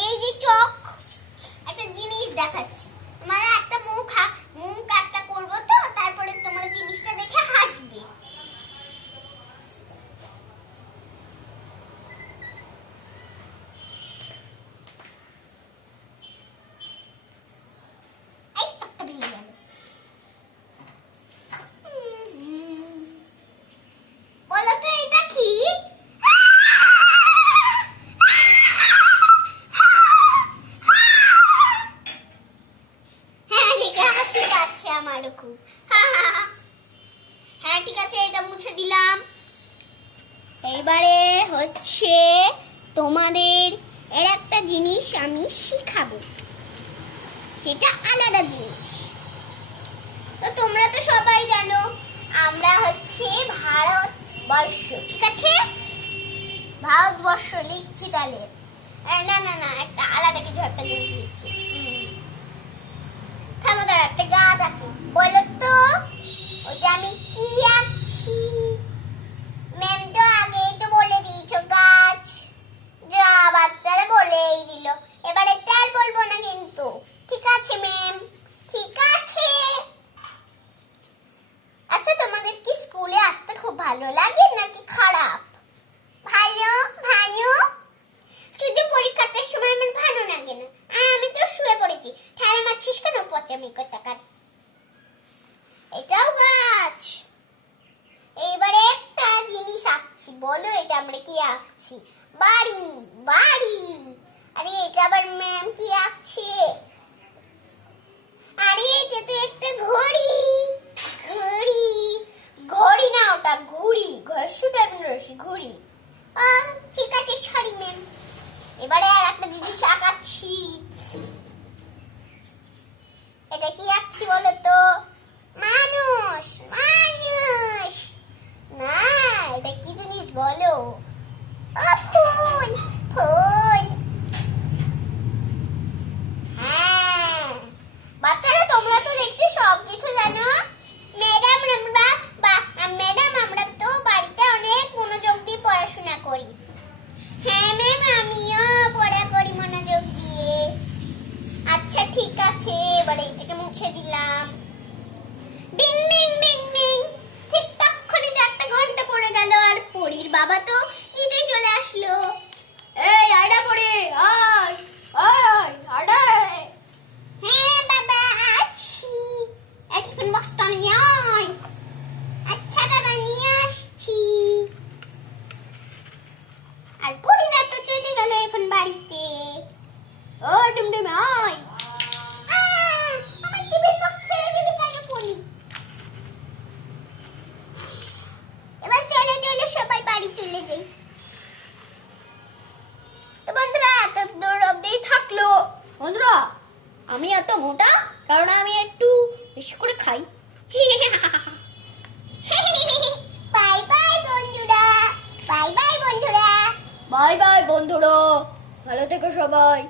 এই যে চোখ একটা জিনিস দেখাচ্ছি, তোমরা একটা মুখ একটা করবো তো, তারপরে তোমরা জিনিসটা দেখে হাসবে। এই চোখটা ভেঙে গেল। বলো তো এটা কি? আমারও খুব হ্যাঁ, ঠিক আছে, এটা মুছে দিলাম। এইবারে হচ্ছে তোমাদের এর একটা জিনিস আমি শিখাবো, সেটা আলাদা জিনিস। তো তোমরা তো সবাই জানো আমরা হচ্ছে ভারতবর্ষ, ঠিক আছে? ভারতবর্ষ লিখছি, তাহলে না না না একটা আলাদা কিছু একটা জিনিস লিখছি। থামো, একটা গাছ আঁকি। বলো তো ওইটা আমি কি আঁকছি? ম্যাম তো আগেই তো বলে দিয়েছো গাছ। যা, বাচ্চারা বলেই দিল, এবার এটা আর বলবো না কিন্তু, ঠিক আছে ম্যাম? ঠিক আছে। আচ্ছা, তোমাদের কি স্কুলে আসতে খুব ভালো লাগে নাকি খারাপ? ভালো। ভালো? শুধু পরীক্ষার সময় আমার ভালো লাগে না। আমি তো শুয়ে পড়েছি। ঠাড়া মারছিস কেন পচামি কোথাকার? এটাও গাছ। এবারে একটা জিনিস আঁকছি, বলো এটা আমরা কি আঁকছি? বাড়ি। বাড়ি। আরে এটা আবার ম্যাম কি আঁকছে? আরে এটা তো একটা ঘড়ি। ঘড়ি। ঘড়ি না, ওটা ঘুড়ি। ঘষুটা রসি ঘুড়ি। ঠিক আছে, সরি ম্যাম। এবারে আর একটা জিনিস আঁকাচ্ছি। এটা কি আঁকছি বলো তো? মানুষ। মানুষ না, এটা কি জিনিস বলো? ফুল। ফুল। হ্যাঁ, বাচ্চারা তোমরা তো দেখছি সব কিছু জানো। ম্যাডাম আমরা তো বাড়িতে অনেক মনোযোগ দিয়ে পড়াশোনা করি। হ্যাঁ ম্যাম, আমিও পড়া করি মনোযোগ দিয়ে। আচ্ছা ঠিক আছে, এবারে এটাকে মুছে দিলাম। Ding ding ding ding. ঠিক তখনই তো একটা ঘন্টা পড়ে গেল, আর পরীর বাবা তো নিজেই চলে আসলো। এই আয়ডা পড়ে আয় আয় আয়ডা। হ্যাঁ বাবা, আছি। টিফিন বক্সটা নিয়ে আয়। আচ্ছা বাবা, নিয়ে আসছি। আর পরীরা তো চলে গেল এখন বাড়িতে। ও ডুমডুম আয়। আমার টিফিন বক্স ফেলে দিলি কেন পড়ি? এবার চলে চলে সবাই বাড়ি চলে যাই। তো বন্ধুরা, এত দূর অবধি থাকলো। বন্ধুরা, আমি এত মোটা কারণ আমি একটু বেশি করে খাই। বাই বাই বন্ধুরা। বাই বাই বন্ধুরা। বাই বাই বন্ধুরা, ভালো থেকো সবাই।